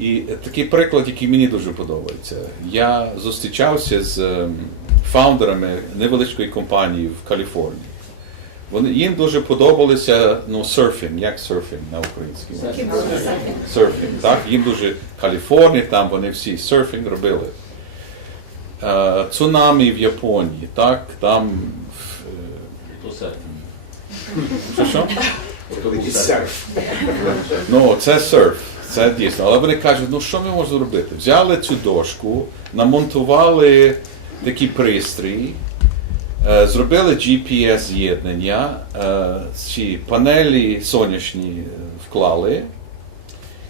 І такий приклад, який мені дуже подобається. Я зустрічався з ем, фаундерами невеличкої компанії в Каліфорнії. Вони, їм дуже подобалося ну, серфінг, як серфінг на українській мові. Серфінг, так? Їм дуже Каліфорнія, там вони всі серфінг робили. Е, цунамі в Японії, так? Там е, що? Ну, це серф, це дійсно. Але вони кажуть, ну що ми можемо зробити? Взяли цю дошку, намонтували такий пристрій, е, зробили GPS-з'єднання, е, ці панелі сонячні вклали.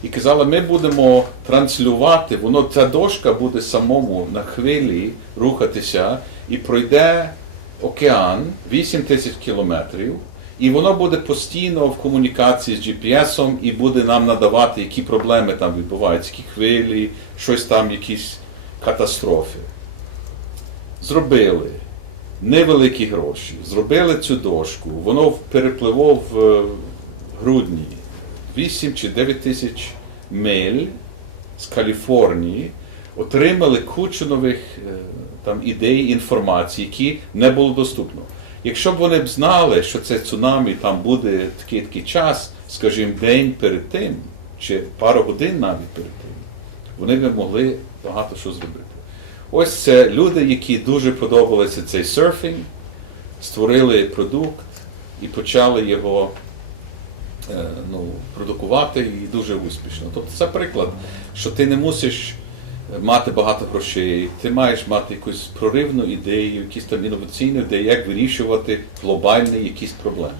І казали, ми будемо транслювати, воно ця дошка буде самому на хвилі рухатися і пройде океан 8 тисяч кілометрів, і воно буде постійно в комунікації з GPS і буде нам надавати, які проблеми там відбуваються, які хвилі, щось там, якісь катастрофи. Зробили невеликі гроші, зробили цю дошку, воно перепливло в е, грудні 8 чи 9 тисяч миль з Каліфорнії, отримали кучу нових е, там, ідей, інформації, які не було доступно. Якщо б вони б знали, що це цунамі там буде такий такий час, скажімо, день перед тим, чи пару годин навіть перед тим, вони б могли багато що зробити. Ось це люди, які дуже подобалися цей серфінг, створили продукт і почали його е, ну, продукувати і дуже успішно. Тобто це приклад, що ти не мусиш мати багато грошей, ти маєш мати якусь проривну ідею, якісь там інноваційну ідею, як вирішувати глобальні якісь проблеми.